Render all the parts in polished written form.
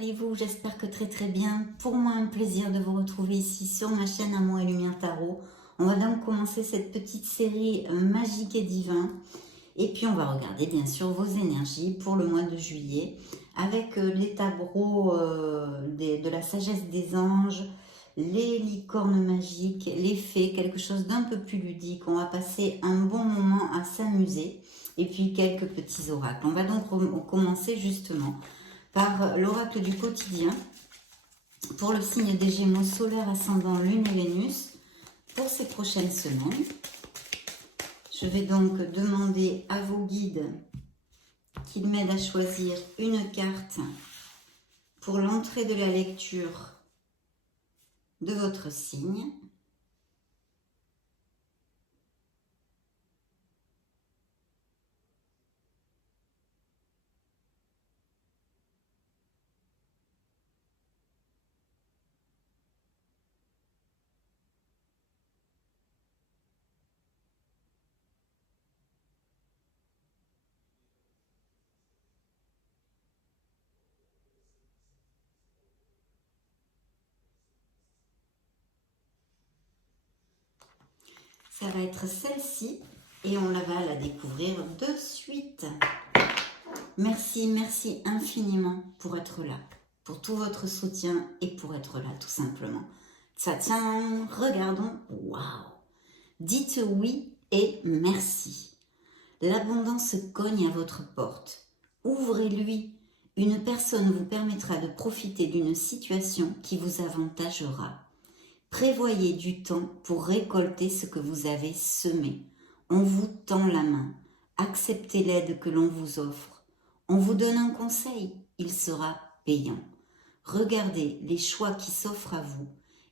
allez-vous? J'espère que très bien. Pour moi, un plaisir de vous retrouver ici sur ma chaîne Amour et Lumière Tarot. On va donc commencer cette petite série magique et divin. Et puis, on va regarder bien sûr vos énergies pour le mois de juillet avec les tableaux de la sagesse des anges, les licornes magiques, les fées, quelque chose d'un peu plus ludique. On va passer un bon moment à s'amuser et puis quelques petits oracles. On va donc commencer justement par l'oracle du quotidien pour le signe des Gémeaux, solaire, ascendant, lune et Vénus pour ces prochaines semaines. Je vais donc demander à vos guides qu'ils m'aident à choisir une carte pour l'entrée de la lecture de votre signe. Ça va être celle-ci et on va la découvrir de suite. Merci infiniment pour être là, pour tout votre soutien et pour être là tout simplement. Tcha-tcha, regardons, waouh! Dites oui et merci. L'abondance cogne à votre porte. Ouvrez-lui. Une personne vous permettra de profiter d'une situation qui vous avantagera. Prévoyez du temps pour récolter ce que vous avez semé. On vous tend la main. Acceptez l'aide que l'on vous offre. On vous donne un conseil, il sera payant. Regardez les choix qui s'offrent à vous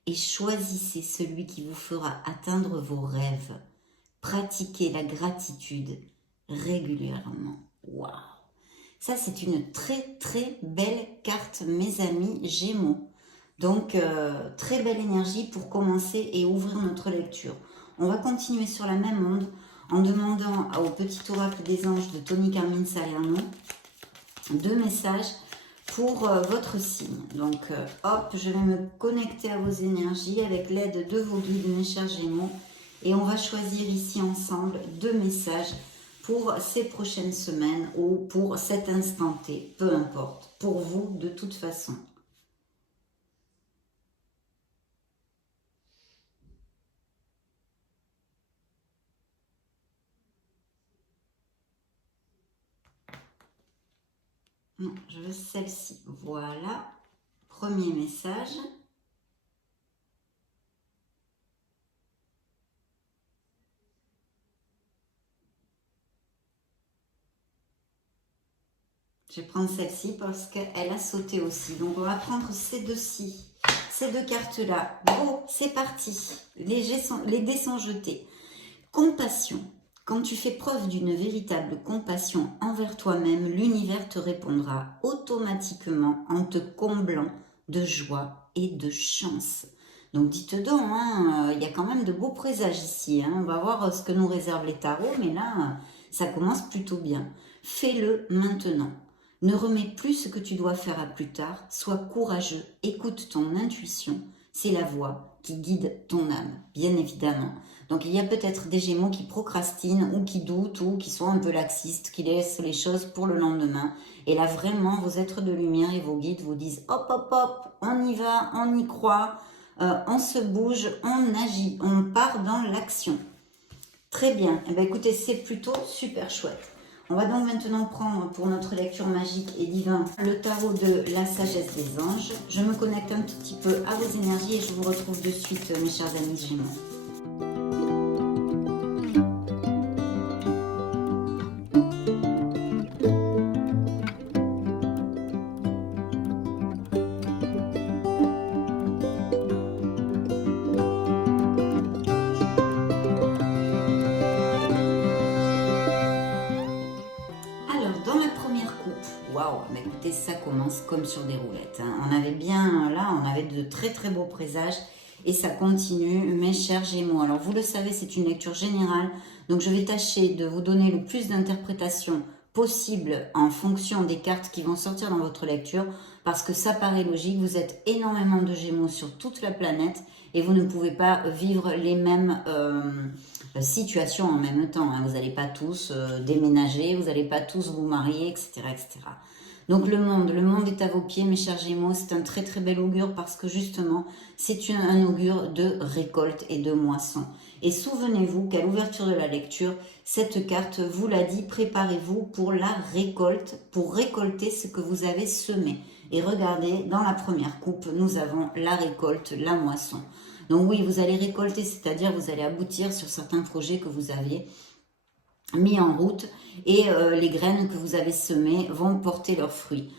et choisissez celui qui vous fera atteindre vos rêves. Pratiquez la gratitude régulièrement. Waouh! Ça, c'est une très belle carte, mes amis Gémeaux. Donc, très belle énergie pour commencer et ouvrir notre lecture. On va continuer sur la même onde en demandant au petit oracle des anges de Tony Carmine Salerno 2 messages pour votre signe. Donc, hop, je vais me connecter à vos énergies avec l'aide de vos guides, mes chers Gémeaux. Et on va choisir ici ensemble 2 messages pour ces prochaines semaines ou pour cet instant T, peu importe, pour vous de toute façon. Non, je veux celle-ci. Voilà. Premier message. Je vais prendre celle-ci parce qu'elle a sauté aussi. Donc, on va prendre ces deux-ci. Ces 2 cartes-là. Bon, c'est parti. Les dés sont jetés. Compassion. Quand tu fais preuve d'une véritable compassion envers toi-même, l'univers te répondra automatiquement en te comblant de joie et de chance. Donc dites donc, il y a quand même de beaux présages ici. On va voir ce que nous réservent les tarots, mais là, ça commence plutôt bien. Fais-le maintenant. Ne remets plus ce que tu dois faire à plus tard. Sois courageux, écoute ton intuition. C'est la voix qui guide ton âme, bien évidemment. Donc il y a peut-être des Gémeaux qui procrastinent ou qui doutent ou qui sont un peu laxistes, qui laissent les choses pour le lendemain. Et là vraiment, vos êtres de lumière et vos guides vous disent hop, on y va, on y croit, on se bouge, on agit, on part dans l'action. Très bien, eh bien, écoutez, c'est plutôt super chouette. On va donc maintenant prendre pour notre lecture magique et divin le tarot de la sagesse des anges. Je me connecte un petit peu à vos énergies et je vous retrouve de suite, mes chers amis Gémeaux. Waouh, mais écoutez, ça commence comme sur des roulettes. On avait bien, là, on avait de très beaux présages et ça continue, mes chers Gémeaux. Alors, vous le savez, c'est une lecture générale, donc je vais tâcher de vous donner le plus d'interprétations possible en fonction des cartes qui vont sortir dans votre lecture, parce que ça paraît logique, vous êtes énormément de Gémeaux sur toute la planète et vous ne pouvez pas vivre les mêmes situations en même temps. Hein. Vous n'allez pas tous déménager, vous n'allez pas tous vous marier, etc., etc. Donc le monde est à vos pieds, mes chers Gémeaux. C'est un très très bel augure parce que justement, c'est un augure de récolte et de moisson. Et souvenez-vous qu'à l'ouverture de la lecture, cette carte vous l'a dit, préparez-vous pour la récolte, pour récolter ce que vous avez semé. Et regardez, dans la première coupe, nous avons la récolte, la moisson. Donc oui, vous allez récolter, c'est-à-dire vous allez aboutir sur certains projets que vous aviez mis en route et les graines que vous avez semées vont porter leurs fruits.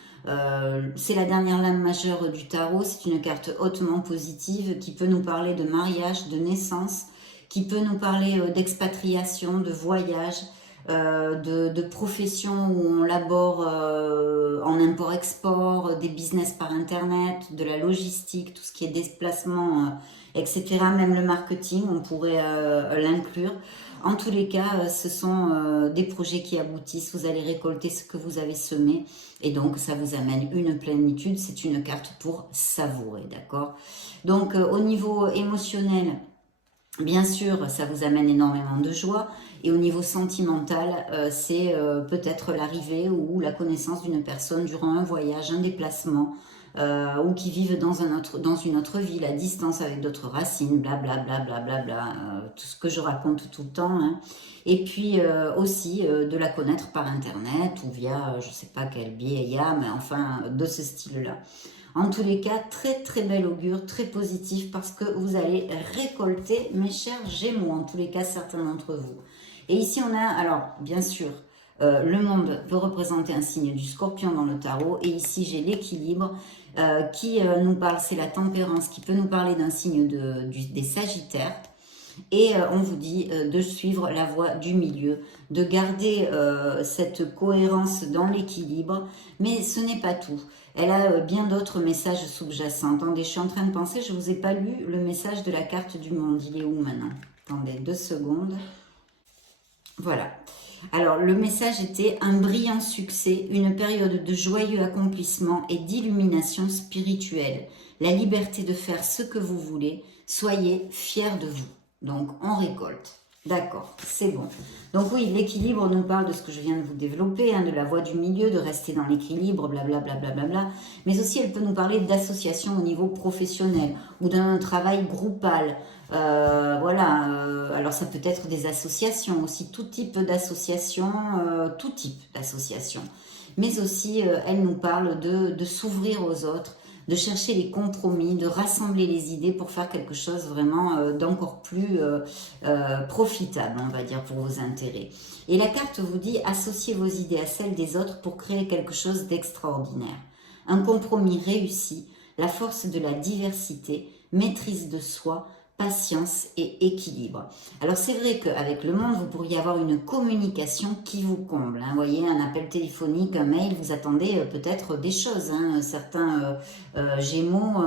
C'est la dernière lame majeure du tarot, c'est une carte hautement positive qui peut nous parler de mariage, de naissance, qui peut nous parler d'expatriation, de voyage, de profession où on labore en import-export, des business par internet, de la logistique, tout ce qui est déplacement, etc. Même le marketing, on pourrait l'inclure. En tous les cas, ce sont des projets qui aboutissent, vous allez récolter ce que vous avez semé et donc ça vous amène une plénitude, c'est une carte pour savourer, d'accord? Donc au niveau émotionnel, bien sûr, ça vous amène énormément de joie et au niveau sentimental, c'est peut-être l'arrivée ou la connaissance d'une personne durant un voyage, un déplacement, ou qui vivent dans une autre ville, à distance avec d'autres racines, blablabla, bla, bla, bla, bla, tout ce que je raconte tout le temps. Hein. Et puis aussi de la connaître par internet ou via, je ne sais pas quel biais il y a, mais enfin de ce style-là. En tous les cas, très très bel augure, très positif parce que vous allez récolter, mes chers Gémeaux, en tous les cas certains d'entre vous. Et ici on a, alors bien sûr, le monde peut représenter un signe du Scorpion dans le tarot et ici j'ai l'équilibre qui nous parle, c'est la tempérance qui peut nous parler d'un signe des Sagittaires. Et on vous dit de suivre la voie du milieu, de garder cette cohérence dans l'équilibre, mais ce n'est pas tout. Elle a bien d'autres messages sous-jacents. Attendez, je suis en train de penser, je ne vous ai pas lu le message de la carte du monde. Il est où maintenant? Attendez, 2 secondes. Voilà. Alors, le message était un brillant succès, une période de joyeux accomplissement et d'illumination spirituelle. La liberté de faire ce que vous voulez, soyez fiers de vous. Donc, on récolte. D'accord, c'est bon. Donc oui, l'équilibre nous parle de ce que je viens de vous développer, hein, de la voie du milieu, de rester dans l'équilibre, blablabla, blablabla. Mais aussi, elle peut nous parler d'association au niveau professionnel ou d'un travail groupal. Voilà, alors ça peut être des associations aussi, tout type d'association, Mais aussi, elle nous parle de s'ouvrir aux autres, de chercher les compromis, de rassembler les idées pour faire quelque chose vraiment d'encore plus profitable, on va dire, pour vos intérêts. Et la carte vous dit, associez vos idées à celles des autres pour créer quelque chose d'extraordinaire. Un compromis réussi, la force de la diversité, maîtrise de soi, patience et équilibre. Alors c'est vrai qu'avec le monde, vous pourriez avoir une communication qui vous comble. Hein. Vous voyez, un appel téléphonique, un mail, vous attendez peut-être des choses. Hein. Certains Gémeaux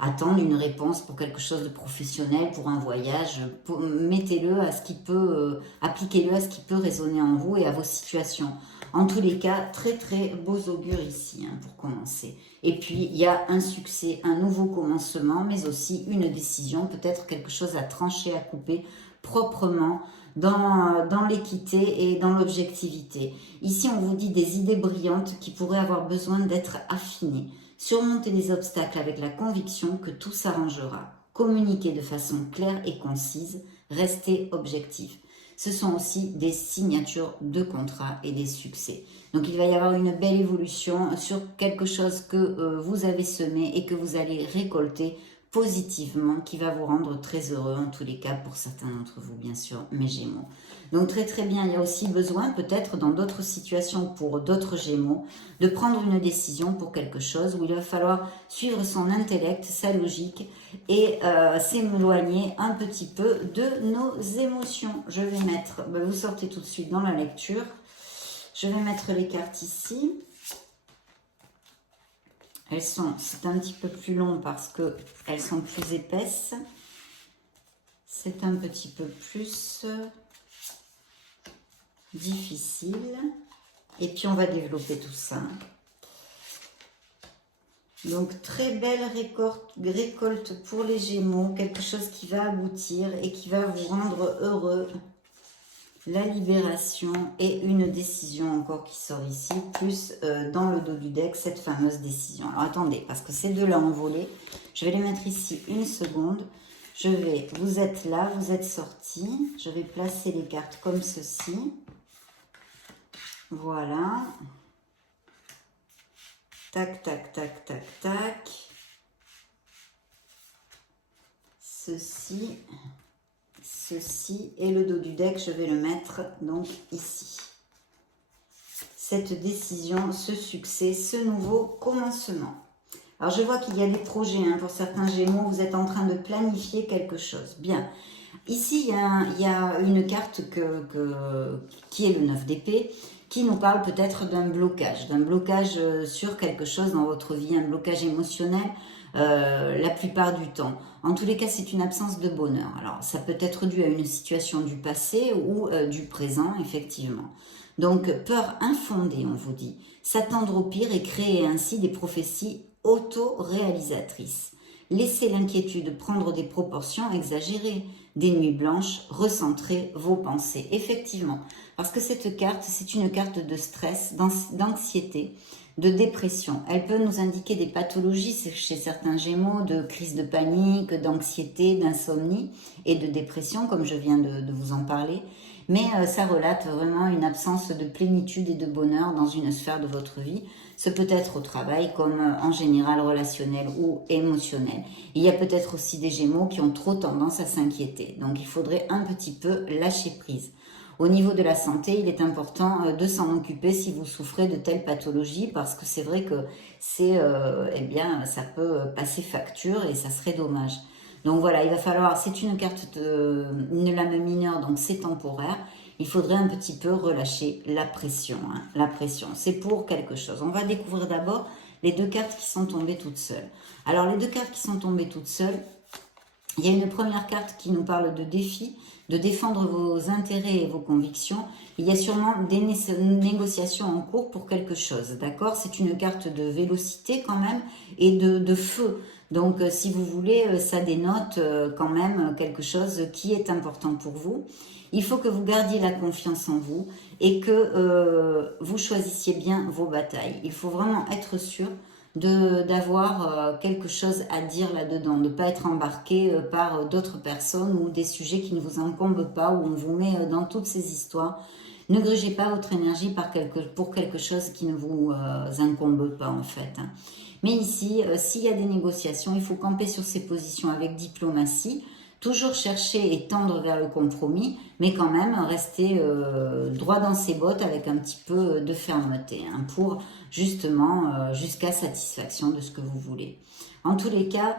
attendent une réponse pour quelque chose de professionnel, pour un voyage. Mettez-le à ce qui peut, appliquez-le à ce qui peut résonner en vous et à vos situations. En tous les cas, très très beaux augures ici, hein, pour commencer. Et puis, il y a un succès, un nouveau commencement, mais aussi une décision, peut-être quelque chose à trancher, à couper proprement dans l'équité et dans l'objectivité. Ici, on vous dit des idées brillantes qui pourraient avoir besoin d'être affinées. Surmonter les obstacles avec la conviction que tout s'arrangera. Communiquer de façon claire et concise. Rester objectif. Ce sont aussi des signatures de contrats et des succès. Donc il va y avoir une belle évolution sur quelque chose que vous avez semé et que vous allez récolter positivement, qui va vous rendre très heureux en tous les cas pour certains d'entre vous, bien sûr, mes Gémeaux. Donc très très bien, il y a aussi besoin peut-être dans d'autres situations pour d'autres Gémeaux de prendre une décision pour quelque chose où il va falloir suivre son intellect, sa logique et s'éloigner un petit peu de nos émotions. Je vais mettre, vous sortez tout de suite dans la lecture, je vais mettre les cartes ici. C'est un petit peu plus long parce qu'elles sont plus épaisses. C'est un petit peu plus difficile. et puis on va développer tout ça. Donc, très belle récolte pour les Gémeaux, quelque chose qui va aboutir et qui va vous rendre heureux. La libération et une décision encore qui sort ici, plus dans le dos du deck, cette fameuse décision. Alors, attendez, parce que ces deux-là ont volé. Je vais les mettre ici une seconde. Vous êtes là, vous êtes sortis. Je vais placer les cartes comme ceci. Voilà. Tac, tac, tac, tac, tac. Ceci, ceci. Et le dos du deck, je vais le mettre donc ici. Cette décision, ce succès, ce nouveau commencement. Alors, je vois qu'il y a des projets. Hein, pour certains Gémeaux, vous êtes en train de planifier quelque chose. Bien. Ici, il y a une carte qui est le 9 d'épée, qui nous parle peut-être d'un blocage sur quelque chose dans votre vie, un blocage émotionnel la plupart du temps. En tous les cas, c'est une absence de bonheur. Alors, ça peut être dû à une situation du passé ou du présent, effectivement. Donc, peur infondée, on vous dit. S'attendre au pire et créer ainsi des prophéties auto-réalisatrices. Laissez l'inquiétude prendre des proportions exagérées. Des nuits blanches, recentrez vos pensées. Effectivement, parce que cette carte, c'est une carte de stress, d'anxiété, de dépression. Elle peut nous indiquer des pathologies chez certains Gémeaux, de crise de panique, d'anxiété, d'insomnie et de dépression, comme je viens de vous en parler. Mais ça relate vraiment une absence de plénitude et de bonheur dans une sphère de votre vie. Ce peut être au travail comme en général relationnel ou émotionnel. Il y a peut-être aussi des Gémeaux qui ont trop tendance à s'inquiéter. Donc il faudrait un petit peu lâcher prise. Au niveau de la santé, il est important de s'en occuper si vous souffrez de telles pathologies parce que c'est vrai que eh bien, ça peut passer facture et ça serait dommage. Donc voilà, il va falloir, c'est une carte de une lame mineure, donc c'est temporaire. Il faudrait un petit peu relâcher la pression. Hein. La pression, c'est pour quelque chose. On va découvrir d'abord les deux cartes qui sont tombées toutes seules. Alors les deux cartes qui sont tombées toutes seules, il y a une première carte qui nous parle de défi, de défendre vos intérêts et vos convictions. Il y a sûrement des négociations en cours pour quelque chose, d'accord? C'est une carte de vélocité quand même et de feu. Donc, si vous voulez, ça dénote quand même quelque chose qui est important pour vous. Il faut que vous gardiez la confiance en vous et que vous choisissiez bien vos batailles. Il faut vraiment être sûr d'avoir quelque chose à dire là-dedans, de ne pas être embarqué par d'autres personnes ou des sujets qui ne vous incombent pas, où on vous met dans toutes ces histoires. Ne grugez pas votre énergie pour quelque chose qui ne vous incombe pas en fait. Hein. Mais ici, s'il y a des négociations, il faut camper sur ses positions avec diplomatie, toujours chercher et tendre vers le compromis, mais quand même rester droit dans ses bottes avec un petit peu de fermeté, hein, pour justement jusqu'à satisfaction de ce que vous voulez. En tous les cas,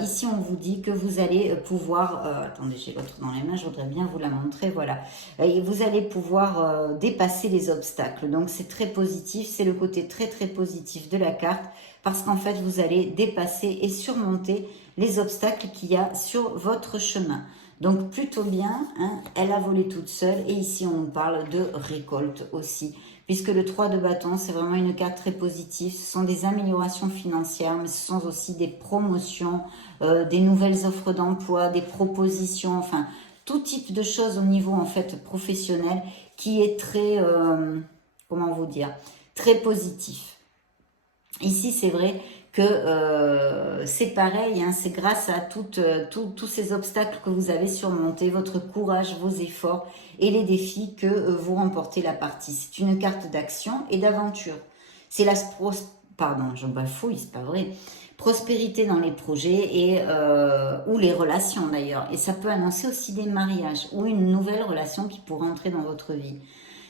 ici on vous dit que vous allez pouvoir, attendez, j'ai l'autre dans les mains, je voudrais bien vous la montrer, voilà. Vous allez pouvoir dépasser les obstacles, donc c'est très positif, c'est le côté très très positif de la carte, parce qu'en fait vous allez dépasser et surmonter les obstacles qu'il y a sur votre chemin. Donc plutôt bien, hein, elle a volé toute seule, et ici on nous parle de récolte aussi. Puisque le 3 de bâton, c'est vraiment une carte très positive. Ce sont des améliorations financières, mais ce sont aussi des promotions, des nouvelles offres d'emploi, des propositions, enfin, tout type de choses au niveau, en fait, professionnel qui est très, comment vous dire, très positif. Ici, c'est vrai que c'est pareil, hein, c'est grâce à tous ces obstacles que vous avez surmontés, votre courage, vos efforts et les défis que vous remportez la partie. C'est une carte d'action et d'aventure. C'est la pardon, je bafouille, c'est pas vrai. Prospérité dans les projets et ou les relations d'ailleurs. Et ça peut annoncer aussi des mariages ou une nouvelle relation qui pourrait entrer dans votre vie.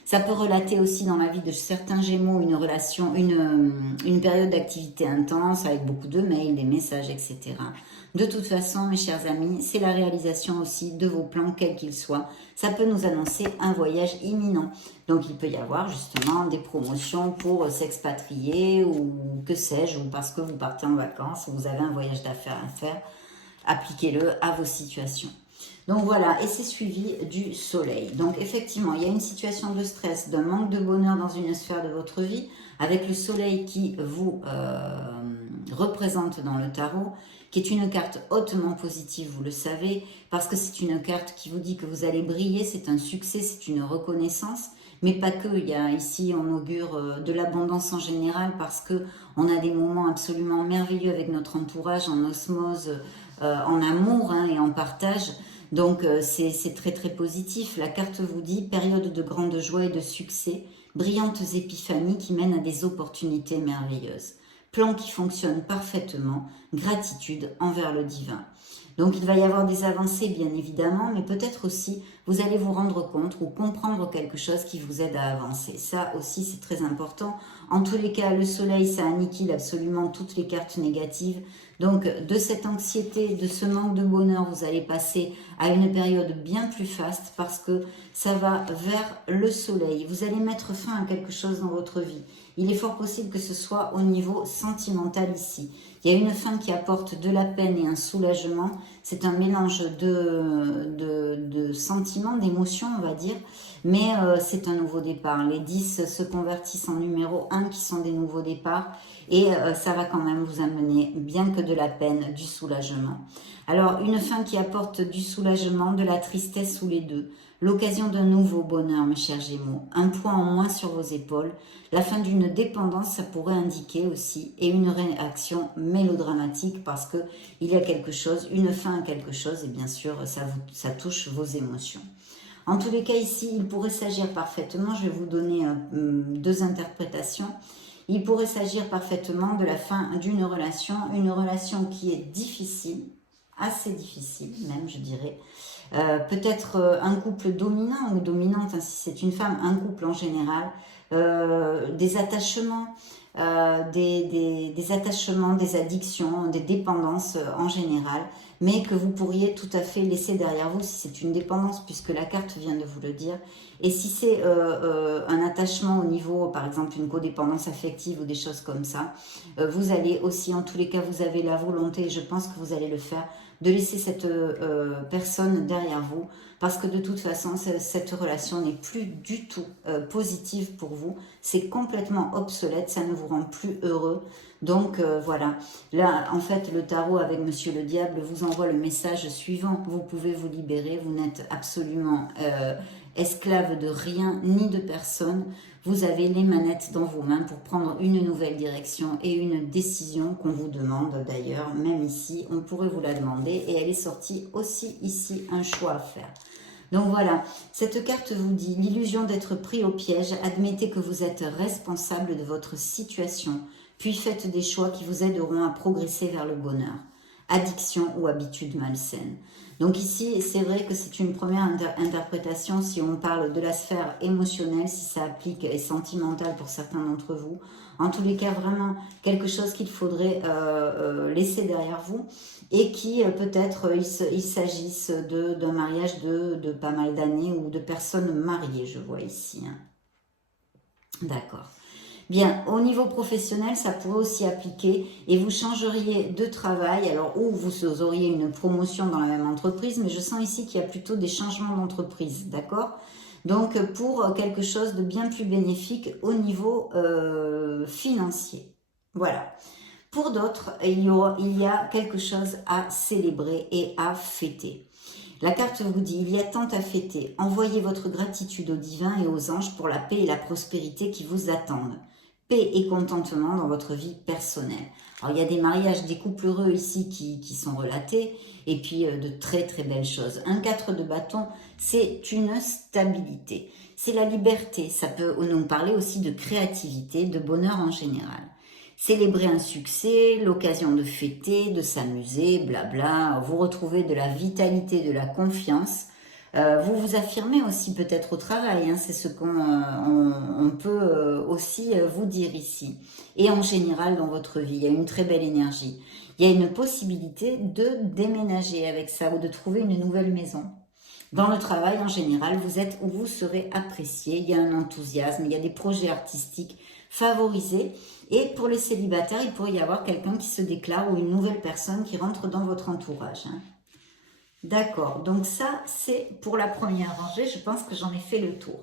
Ça peut relater aussi dans la vie de certains Gémeaux une relation, une période d'activité intense avec beaucoup de mails, des messages, etc. De toute façon, mes chers amis, c'est la réalisation aussi de vos plans, quels qu'ils soient. Ça peut nous annoncer un voyage imminent. Donc, il peut y avoir justement des promotions pour s'expatrier ou que sais-je, ou parce que vous partez en vacances, ou vous avez un voyage d'affaires à faire. Appliquez-le à vos situations. Donc voilà, et c'est suivi du soleil. Donc effectivement, il y a une situation de stress, d'un manque de bonheur dans une sphère de votre vie, avec le soleil qui vous représente dans le tarot, qui est une carte hautement positive, vous le savez, parce que c'est une carte qui vous dit que vous allez briller, c'est un succès, c'est une reconnaissance, mais pas que. Il y a ici, on augure de l'abondance en général, parce que on a des moments absolument merveilleux avec notre entourage, en osmose, en amour et en partage. Donc c'est très très positif. La carte vous dit période de grande joie et de succès, brillantes épiphanies qui mènent à des opportunités merveilleuses. Plan qui fonctionne parfaitement, gratitude envers le divin. Donc il va y avoir des avancées bien évidemment, mais peut-être aussi vous allez vous rendre compte ou comprendre quelque chose qui vous aide à avancer. Ça aussi c'est très important. En tous les cas, le soleil, ça annihile absolument toutes les cartes négatives. Donc de cette anxiété, de ce manque de bonheur, vous allez passer à une période bien plus faste parce que ça va vers le soleil. Vous allez mettre fin à quelque chose dans votre vie. Il est fort possible que ce soit au niveau sentimental ici. Il y a une fin qui apporte de la peine et un soulagement. C'est un mélange de sentiments, d'émotions, on va dire. Mais c'est un nouveau départ. Les 10 se convertissent en numéro 1 qui sont des nouveaux départs. Et ça va quand même vous amener, bien que de la peine, du soulagement. Alors, une fin qui apporte du soulagement, de la tristesse ou les deux. L'occasion d'un nouveau bonheur, mes chers Gémeaux. Un poids en moins sur vos épaules. La fin d'une dépendance, ça pourrait indiquer aussi. Et une réaction mélodramatique parce que il y a quelque chose, une fin à quelque chose. Et bien sûr, ça touche vos émotions. En tous les cas, ici, il pourrait s'agir parfaitement, je vais vous donner 2 interprétations. Il pourrait s'agir parfaitement de la fin d'une relation, une relation qui est difficile, assez difficile même, je dirais. Peut-être un couple dominant ou dominante, si c'est une femme, un couple en général, des attachements, des attachements, des addictions, des dépendances en général, mais que vous pourriez tout à fait laisser derrière vous si c'est une dépendance, puisque la carte vient de vous le dire. Et si c'est un attachement au niveau, par exemple, une codépendance affective ou des choses comme ça, vous allez aussi, en tous les cas, vous avez la volonté, et je pense que vous allez le faire, de laisser cette personne derrière vous, parce que de toute façon, cette relation n'est plus du tout positive pour vous. C'est complètement obsolète, ça ne vous rend plus heureux. Donc voilà, là en fait le tarot avec Monsieur le Diable vous envoie le message suivant. Vous pouvez vous libérer, vous n'êtes absolument esclave de rien ni de personne. Vous avez les manettes dans vos mains pour prendre une nouvelle direction et une décision qu'on vous demande d'ailleurs. Même ici, on pourrait vous la demander et elle est sortie aussi ici, un choix à faire. Donc voilà, cette carte vous dit l'illusion d'être pris au piège. Admettez que vous êtes responsable de votre situation, puis faites des choix qui vous aideront à progresser vers le bonheur. Addiction ou habitude malsaine. Donc ici, c'est vrai que c'est une première interprétation si on parle de la sphère émotionnelle, si ça applique et sentimentale pour certains d'entre vous. En tous les cas, vraiment quelque chose qu'il faudrait laisser derrière vous et qui peut-être il s'agisse d'un mariage de pas mal d'années ou de personnes mariées, je vois ici. D'accord. Bien, au niveau professionnel, ça pourrait aussi appliquer et vous changeriez de travail, alors ou vous auriez une promotion dans la même entreprise, mais je sens ici qu'il y a plutôt des changements d'entreprise, d'accord? Donc, pour quelque chose de bien plus bénéfique au niveau financier. Voilà. Pour d'autres, il y a quelque chose à célébrer et à fêter. La carte vous dit, il y a tant à fêter. Envoyez votre gratitude aux divins et aux anges pour la paix et la prospérité qui vous attendent. Paix et contentement dans votre vie personnelle. Alors, il y a des mariages, des couples heureux ici qui sont relatés, et puis de très très belles choses. Un 4 de bâton, c'est une stabilité. C'est la liberté, ça peut nous parler aussi de créativité, de bonheur en général. Célébrer un succès, l'occasion de fêter, de s'amuser, blabla, vous retrouvez de la vitalité, de la confiance. Vous vous affirmez aussi peut-être au travail, c'est ce qu'on peut aussi vous dire ici. Et en général dans votre vie, il y a une très belle énergie. Il y a une possibilité de déménager avec ça ou de trouver une nouvelle maison. Dans le travail en général, vous êtes où vous serez apprécié, il y a un enthousiasme, il y a des projets artistiques favorisés. Et pour les célibataires, il pourrait y avoir quelqu'un qui se déclare ou une nouvelle personne qui rentre dans votre entourage. D'accord, donc ça c'est pour la première rangée, je pense que j'en ai fait le tour.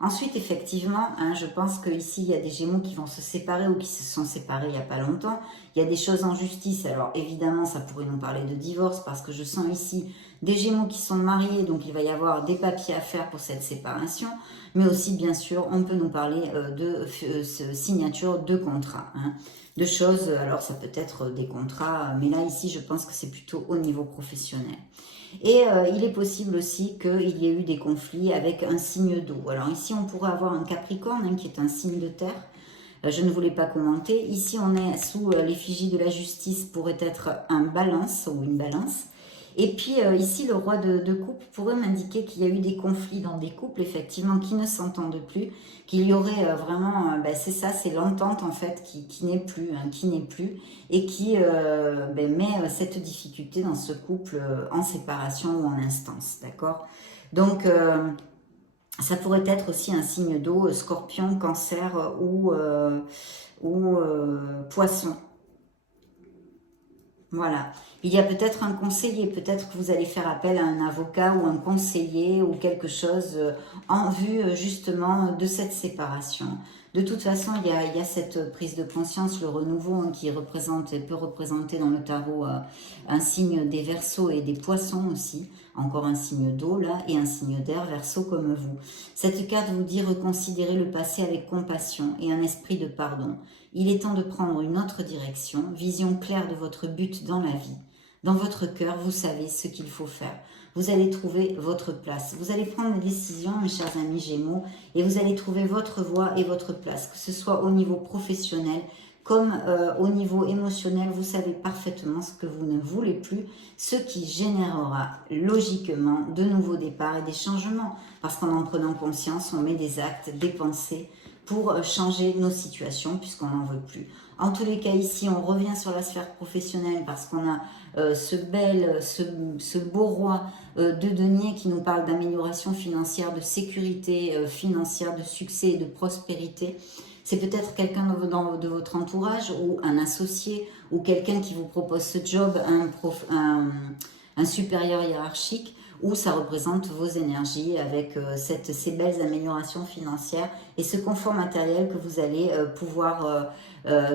Ensuite, effectivement, hein, je pense qu'ici, il y a des Gémeaux qui vont se séparer ou qui se sont séparés il n'y a pas longtemps. Il y a des choses en justice. Alors, évidemment, ça pourrait nous parler de divorce parce que je sens ici des Gémeaux qui sont mariés. Donc, il va y avoir des papiers à faire pour cette séparation. Mais aussi, bien sûr, on peut nous parler de signature de contrats. Hein, de choses, alors ça peut être des contrats, mais là, ici, je pense que c'est plutôt au niveau professionnel. Et il est possible aussi qu'il y ait eu des conflits avec un signe d'eau. Alors ici, on pourrait avoir un Capricorne hein, qui est un signe de terre. Je ne voulais pas commenter. Ici, on est sous l'effigie de la justice, pourrait être un balance ou une balance. Et puis ici, le roi de coupe pourrait m'indiquer qu'il y a eu des conflits dans des couples, effectivement, qui ne s'entendent plus, qu'il y aurait vraiment, c'est ça, c'est l'entente en fait qui n'est plus, hein, qui n'est plus, et qui met cette difficulté dans ce couple en séparation ou en instance, d'accord? Donc, ça pourrait être aussi un signe d'eau, scorpion, cancer ou poisson. Voilà. Il y a peut-être un conseiller, peut-être que vous allez faire appel à un avocat ou un conseiller ou quelque chose en vue justement de cette séparation. De toute façon, il y a cette prise de conscience, le renouveau hein, qui représente et peut représenter dans le tarot un signe des Verseaux et des Poissons aussi. Encore un signe d'eau là et un signe d'air, Verseau comme vous. Cette carte vous dit reconsidérer le passé avec compassion et un esprit de pardon. Il est temps de prendre une autre direction, vision claire de votre but dans la vie. Dans votre cœur, vous savez ce qu'il faut faire. Vous allez trouver votre place. Vous allez prendre des décisions, mes chers amis Gémeaux, et vous allez trouver votre voie et votre place, que ce soit au niveau professionnel comme au niveau émotionnel. Vous savez parfaitement ce que vous ne voulez plus, ce qui générera logiquement de nouveaux départs et des changements. Parce qu'en prenant conscience, on met des actes, des pensées, pour changer nos situations puisqu'on n'en veut plus. En tous les cas, ici, on revient sur la sphère professionnelle parce qu'on a ce beau roi de denier qui nous parle d'amélioration financière, de sécurité financière, de succès et de prospérité. C'est peut-être quelqu'un de votre entourage ou un associé ou quelqu'un qui vous propose ce job, un supérieur hiérarchique où ça représente vos énergies avec ces belles améliorations financières et ce confort matériel que vous allez pouvoir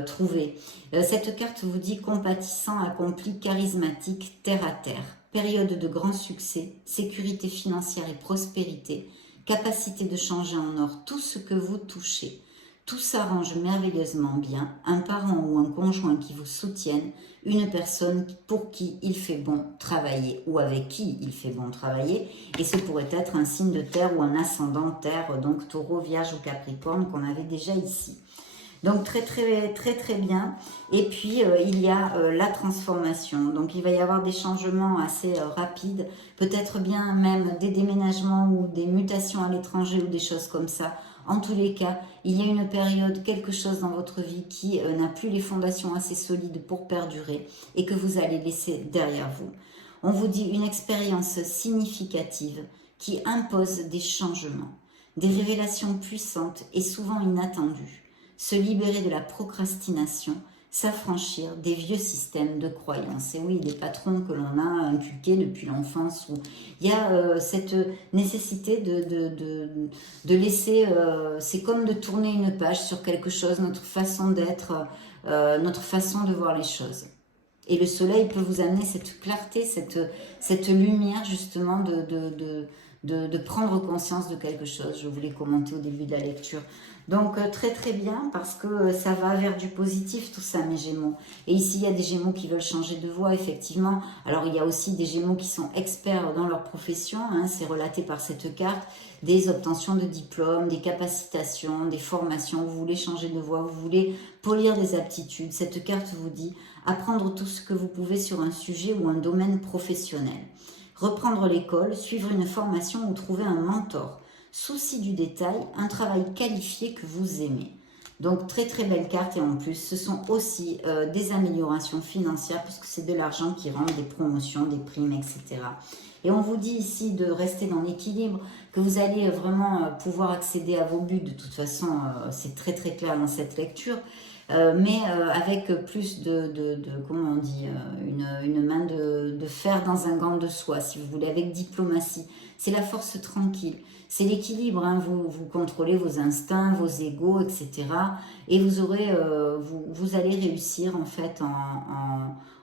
trouver. Cette carte vous dit compatissant, accompli, charismatique, terre à terre. Période de grand succès, sécurité financière et prospérité, capacité de changer en or tout ce que vous touchez. Tout s'arrange merveilleusement bien, un parent ou un conjoint qui vous soutiennent, une personne pour qui il fait bon travailler ou avec qui il fait bon travailler. Et ce pourrait être un signe de terre ou un ascendant terre, donc taureau, vierge ou capricorne qu'on avait déjà ici. Donc très bien. Et puis il y a la transformation. Donc il va y avoir des changements assez rapides, peut-être bien même des déménagements ou des mutations à l'étranger ou des choses comme ça. En tous les cas, il y a une période, quelque chose dans votre vie qui n'a plus les fondations assez solides pour perdurer et que vous allez laisser derrière vous. On vous dit une expérience significative qui impose des changements, des révélations puissantes et souvent inattendues. Se libérer de la procrastination, s'affranchir des vieux systèmes de croyances. Et oui, des patrons que l'on a inculqués depuis l'enfance, où il y a cette nécessité de laisser, c'est comme de tourner une page sur quelque chose, notre façon d'être, notre façon de voir les choses. Et le soleil peut vous amener cette clarté, cette lumière justement de prendre conscience de quelque chose. Je voulais commenter au début de la lecture. Donc très bien parce que ça va vers du positif tout ça mes Gémeaux. Et ici il y a des Gémeaux qui veulent changer de voie effectivement. Alors il y a aussi des Gémeaux qui sont experts dans leur profession, hein, c'est relaté par cette carte, des obtentions de diplômes, des capacitations, des formations, vous voulez changer de voie, vous voulez polir des aptitudes. Cette carte vous dit apprendre tout ce que vous pouvez sur un sujet ou un domaine professionnel. Reprendre l'école, suivre une formation ou trouver un mentor. Souci du détail, un travail qualifié que vous aimez. Donc très belle carte et en plus ce sont aussi des améliorations financières puisque c'est de l'argent qui rentre, des promotions, des primes, etc. Et on vous dit ici de rester dans l'équilibre, que vous allez vraiment pouvoir accéder à vos buts. De toute façon, c'est très clair dans cette lecture. mais avec plus comment on dit, une main de fer dans un gant de soie, si vous voulez, avec diplomatie. C'est la force tranquille, c'est l'équilibre, hein. Vous contrôlez vos instincts, vos égos, etc. Et vous aurez, vous allez réussir en fait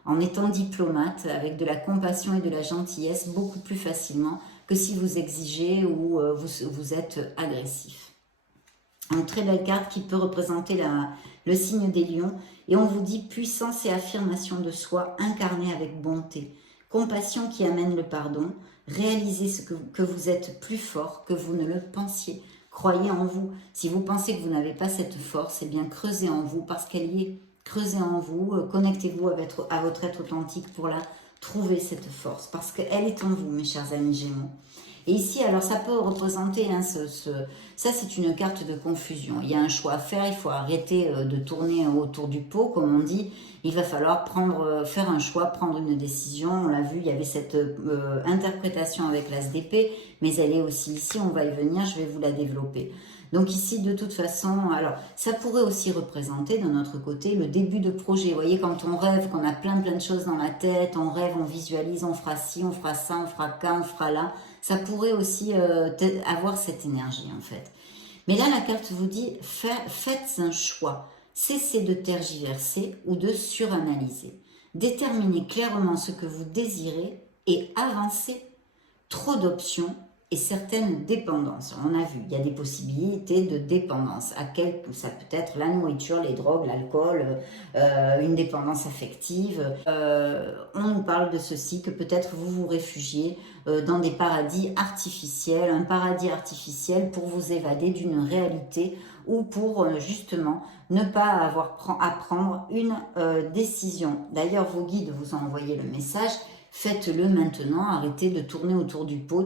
en étant diplomate, avec de la compassion et de la gentillesse, beaucoup plus facilement que si vous exigez ou vous êtes agressif. Une très belle carte qui peut représenter le signe des lions. Et on vous dit puissance et affirmation de soi incarnée avec bonté. Compassion qui amène le pardon. Réalisez que vous êtes plus fort que vous ne le pensiez. Croyez en vous. Si vous pensez que vous n'avez pas cette force, eh bien creusez en vous parce qu'elle y est. Creusez en vous, connectez-vous à votre être authentique pour la trouver, cette force. Parce qu'elle est en vous, mes chers amis Gémeaux. Et ici, alors ça peut représenter, hein, ça c'est une carte de confusion. Il y a un choix à faire, il faut arrêter de tourner autour du pot, comme on dit. Il va falloir faire un choix, prendre une décision. On l'a vu, il y avait cette interprétation avec l'as d'épée, mais elle est aussi ici, on va y venir, je vais vous la développer. Donc ici, de toute façon, alors ça pourrait aussi représenter de notre côté le début de projet. Vous voyez, quand on rêve, qu'on a plein de choses dans la tête, on rêve, on visualise, on fera ci, on fera ça, on fera ça, on fera là. Ça pourrait aussi avoir cette énergie en fait. Mais là, la carte vous dit, faites un choix. Cessez de tergiverser ou de suranalyser. Déterminez clairement ce que vous désirez et avancez. Trop d'options et certaines dépendances. On a vu, il y a des possibilités de dépendance. Ça peut être la nourriture, les drogues, l'alcool, une dépendance affective. On nous parle de ceci, que peut-être vous vous réfugiez dans des paradis artificiels, un paradis artificiel pour vous évader d'une réalité ou pour justement ne pas avoir à prendre une décision. D'ailleurs, vos guides vous ont envoyé le message. Faites-le maintenant, arrêtez de tourner autour du pot,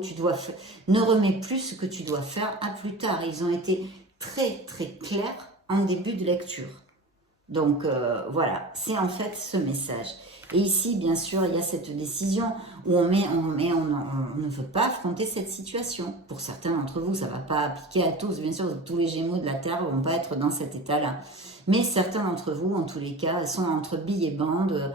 ne remets plus ce que tu dois faire à plus tard. Ils ont été très très clairs en début de lecture. Donc voilà, c'est en fait ce message. Et ici, bien sûr, il y a cette décision où on ne veut pas affronter cette situation. Pour certains d'entre vous, ça ne va pas appliquer à tous. Bien sûr, tous les Gémeaux de la Terre ne vont pas être dans cet état-là. Mais certains d'entre vous, en tous les cas, sont entre billes et bandes,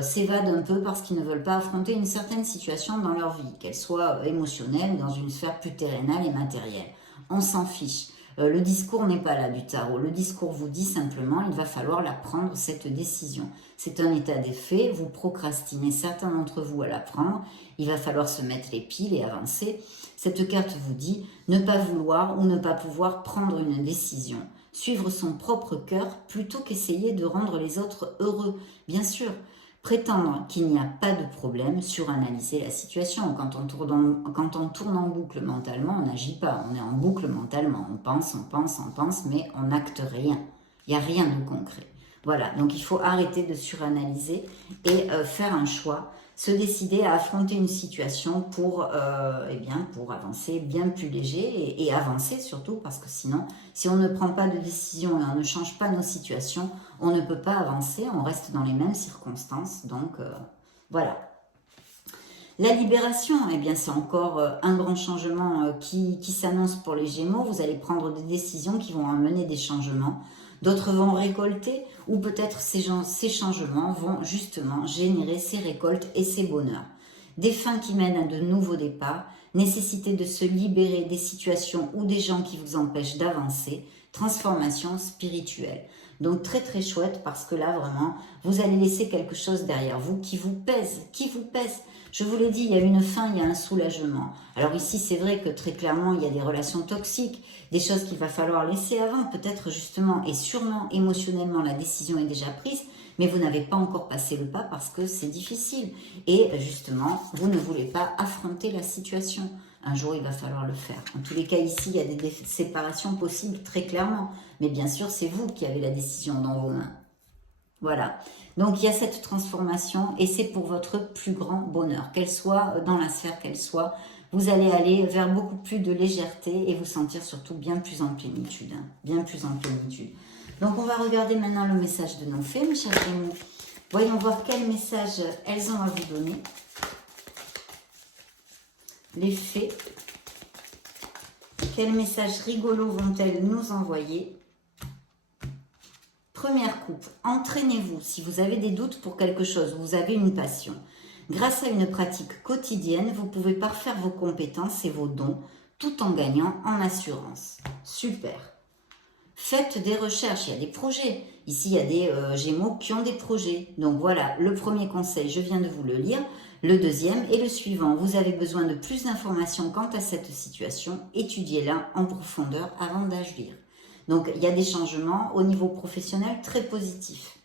s'évadent un peu parce qu'ils ne veulent pas affronter une certaine situation dans leur vie, qu'elle soit émotionnelle ou dans une sphère plus terrénale et matérielle. On s'en fiche. Le discours n'est pas là du tarot. Le discours vous dit simplement, il va falloir la prendre, cette décision. C'est un état des faits, vous procrastinez certains d'entre vous à la prendre, il va falloir se mettre les piles et avancer. Cette carte vous dit ne pas vouloir ou ne pas pouvoir prendre une décision. Suivre son propre cœur plutôt qu'essayer de rendre les autres heureux. Bien sûr, prétendre qu'il n'y a pas de problème, suranalyser la situation. Quand on tourne en boucle mentalement, on n'agit pas. On est en boucle mentalement. On pense, mais on n'acte rien. Il n'y a rien de concret. Voilà, donc il faut arrêter de suranalyser et faire un choix, se décider à affronter une situation pour avancer bien plus léger et avancer surtout, parce que sinon, si on ne prend pas de décision et on ne change pas nos situations, on ne peut pas avancer, on reste dans les mêmes circonstances, donc voilà. La libération, eh bien c'est encore un grand changement qui s'annonce pour les Gémeaux. Vous allez prendre des décisions qui vont amener des changements. D'autres vont récolter, ou peut-être ces changements vont justement générer ces récoltes et ces bonheurs. Des fins qui mènent à de nouveaux départs, nécessité de se libérer des situations ou des gens qui vous empêchent d'avancer, transformation spirituelle. Donc très très chouette, parce que là vraiment, vous allez laisser quelque chose derrière vous qui vous pèse. Je vous l'ai dit, il y a une fin, il y a un soulagement. Alors ici, c'est vrai que très clairement, il y a des relations toxiques, des choses qu'il va falloir laisser avant, peut-être justement, et sûrement émotionnellement, la décision est déjà prise, mais vous n'avez pas encore passé le pas parce que c'est difficile. Et justement, vous ne voulez pas affronter la situation. Un jour, il va falloir le faire. En tous les cas, ici, il y a des séparations possibles très clairement. Mais bien sûr, c'est vous qui avez la décision dans vos mains. Voilà. Donc, il y a cette transformation et c'est pour votre plus grand bonheur. Qu'elle soit dans la sphère qu'elle soit, vous allez aller vers beaucoup plus de légèreté et vous sentir surtout bien plus en plénitude. Bien plus en plénitude. Donc, on va regarder maintenant le message de nos fées, mes chers Gémeaux. Voyons voir quel message elles ont à vous donner. Les fées. Quel message rigolo vont-elles nous envoyer Première coupe, entraînez-vous si vous avez des doutes pour quelque chose, vous avez une passion. Grâce à une pratique quotidienne, vous pouvez parfaire vos compétences et vos dons tout en gagnant en assurance. Super. Faites des recherches, il y a des projets. Ici, il y a des Gémeaux qui ont des projets. Donc voilà, le premier conseil, je viens de vous le lire. Le deuxième et le suivant, vous avez besoin de plus d'informations quant à cette situation. Étudiez-la en profondeur avant d'agir. Donc, il y a des changements au niveau professionnel très positifs.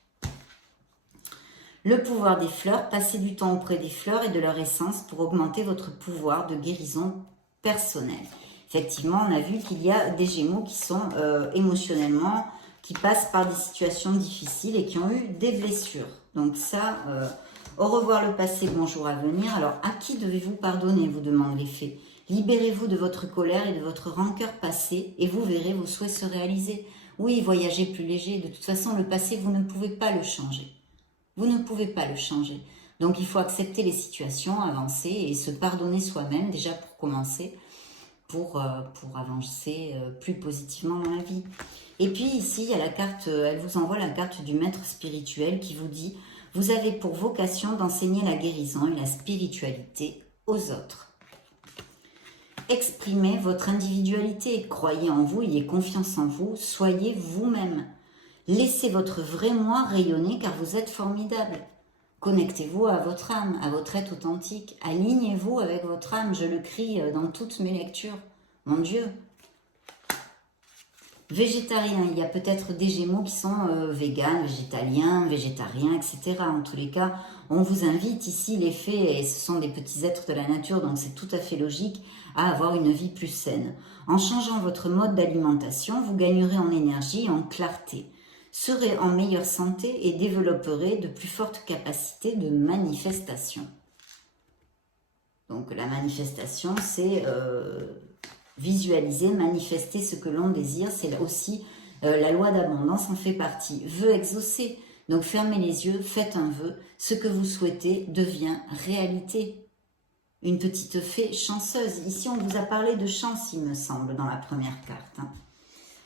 Le pouvoir des fleurs, passez du temps auprès des fleurs et de leur essence pour augmenter votre pouvoir de guérison personnelle. Effectivement, on a vu qu'il y a des Gémeaux qui sont émotionnellement, qui passent par des situations difficiles et qui ont eu des blessures. Donc ça, au revoir le passé, bonjour à venir. Alors, à qui devez-vous pardonner, vous demandent les fées. Libérez-vous de votre colère et de votre rancœur passée et vous verrez vos souhaits se réaliser. Oui, voyagez plus léger. De toute façon, le passé, vous ne pouvez pas le changer. Vous ne pouvez pas le changer. Donc, il faut accepter les situations, avancer et se pardonner soi-même, déjà pour commencer, pour avancer plus positivement dans la vie. Et puis ici, il y a la carte, elle vous envoie la carte du maître spirituel qui vous dit « Vous avez pour vocation d'enseigner la guérison et la spiritualité aux autres. » Exprimez votre individualité, croyez en vous, ayez confiance en vous, soyez vous-même. Laissez votre vrai moi rayonner car vous êtes formidable. Connectez-vous à votre âme, à votre être authentique. Alignez-vous avec votre âme, je le crie dans toutes mes lectures. Mon Dieu. Végétarien, il y a peut-être des Gémeaux qui sont véganes, végétaliens, végétariens, etc. En tous les cas, on vous invite ici, les fées, et ce sont des petits êtres de la nature, donc c'est tout à fait logique, à avoir une vie plus saine. En changeant votre mode d'alimentation, vous gagnerez en énergie et en clarté, serez en meilleure santé et développerez de plus fortes capacités de manifestation. Donc la manifestation, c'est visualiser, manifester ce que l'on désire, c'est aussi la loi d'abondance en fait partie. Vœu exaucé, donc fermez les yeux, faites un vœu, ce que vous souhaitez devient réalité. Une petite fée chanceuse. Ici, on vous a parlé de chance, il me semble, dans la première carte. Hein.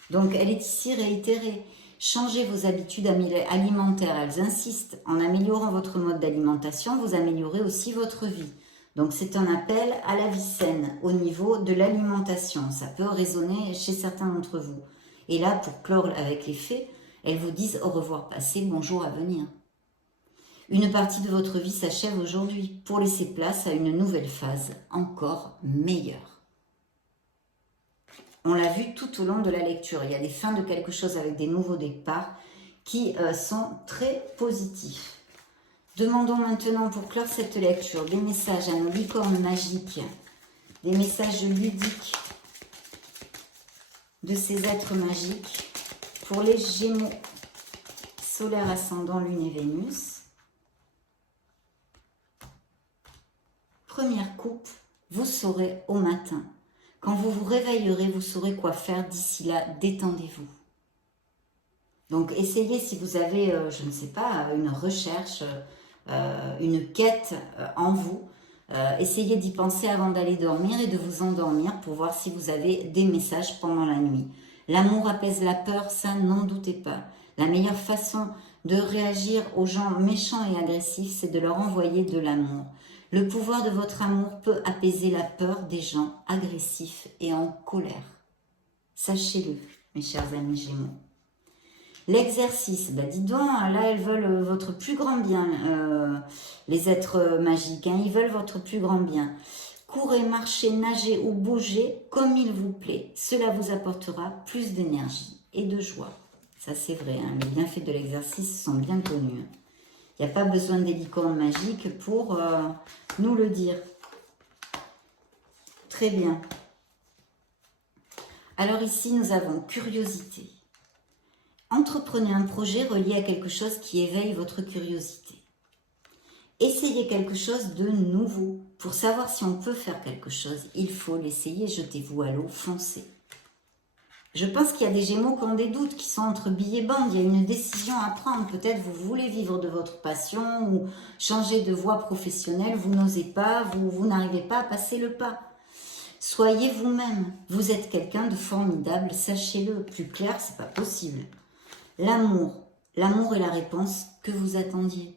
Donc, elle est ici réitérée. Changez vos habitudes alimentaires. Elles insistent. En améliorant votre mode d'alimentation, vous améliorez aussi votre vie. Donc, c'est un appel à la vie saine au niveau de l'alimentation. Ça peut résonner chez certains d'entre vous. Et là, pour clore avec les fées, elles vous disent au revoir passé, bonjour à venir. Une partie de votre vie s'achève aujourd'hui pour laisser place à une nouvelle phase encore meilleure. On l'a vu tout au long de la lecture. Il y a des fins de quelque chose avec des nouveaux départs qui sont très positifs. Demandons maintenant pour clore cette lecture des messages à nos licornes magiques, des messages ludiques de ces êtres magiques pour les Gémeaux, solaire, ascendant, lune et Vénus. Première coupe, vous saurez au matin. Quand vous vous réveillerez, vous saurez quoi faire. D'ici là, détendez-vous. Donc, essayez si vous avez, je ne sais pas, une recherche, une quête en vous. Essayez d'y penser avant d'aller dormir et de vous endormir pour voir si vous avez des messages pendant la nuit. L'amour apaise la peur, ça n'en doutez pas. La meilleure façon de réagir aux gens méchants et agressifs, c'est de leur envoyer de l'amour. Le pouvoir de votre amour peut apaiser la peur des gens agressifs et en colère. Sachez-le, mes chers amis Gémeaux. L'exercice, dis donc, là elles veulent votre plus grand bien, les êtres magiques, hein, ils veulent votre plus grand bien. Courez, marchez, nagez ou bougez comme il vous plaît. Cela vous apportera plus d'énergie et de joie. Ça c'est vrai, hein, les bienfaits de l'exercice sont bien connus. Il n'y a pas besoin des licornes magiques pour nous le dire. Très bien. Alors ici, nous avons curiosité. Entreprenez un projet relié à quelque chose qui éveille votre curiosité. Essayez quelque chose de nouveau. Pour savoir si on peut faire quelque chose, il faut l'essayer. Jetez-vous à l'eau, foncez. Je pense qu'il y a des Gémeaux qui ont des doutes, qui sont entre billes et bandes. Il y a une décision à prendre. Peut-être vous voulez vivre de votre passion ou changer de voie professionnelle. Vous n'osez pas, vous n'arrivez pas à passer le pas. Soyez vous-même. Vous êtes quelqu'un de formidable, sachez-le. Plus clair, c'est pas possible. L'amour. l'amour est la réponse que vous attendiez.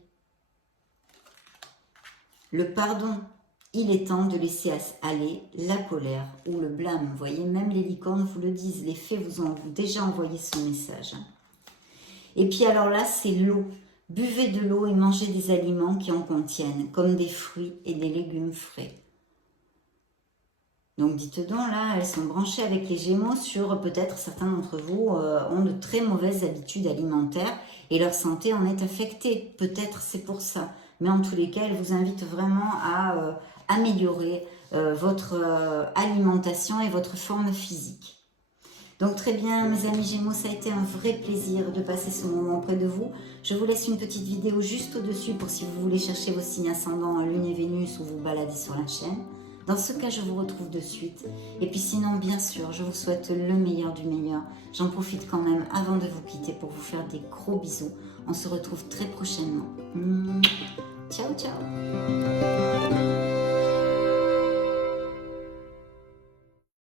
Le pardon, il est temps de laisser aller la colère ou le blâme. Vous voyez, même les licornes vous le disent, les fées vous ont déjà envoyé ce message. Et puis alors là, c'est l'eau. Buvez de l'eau et mangez des aliments qui en contiennent, comme des fruits et des légumes frais. Donc dites donc, là, elles sont branchées avec les Gémeaux sur peut-être certains d'entre vous ont de très mauvaises habitudes alimentaires et leur santé en est affectée. Peut-être c'est pour ça. Mais en tous les cas, elles vous invitent vraiment à améliorer votre alimentation et votre forme physique. Donc très bien, mes amis Gémeaux, ça a été un vrai plaisir de passer ce moment auprès de vous. Je vous laisse une petite vidéo juste au-dessus pour si vous voulez chercher vos signes ascendants, Lune et Vénus ou vous balader sur la chaîne. Dans ce cas, je vous retrouve de suite. Et puis sinon, bien sûr, je vous souhaite le meilleur du meilleur. J'en profite quand même avant de vous quitter pour vous faire des gros bisous. On se retrouve très prochainement. Ciao, ciao.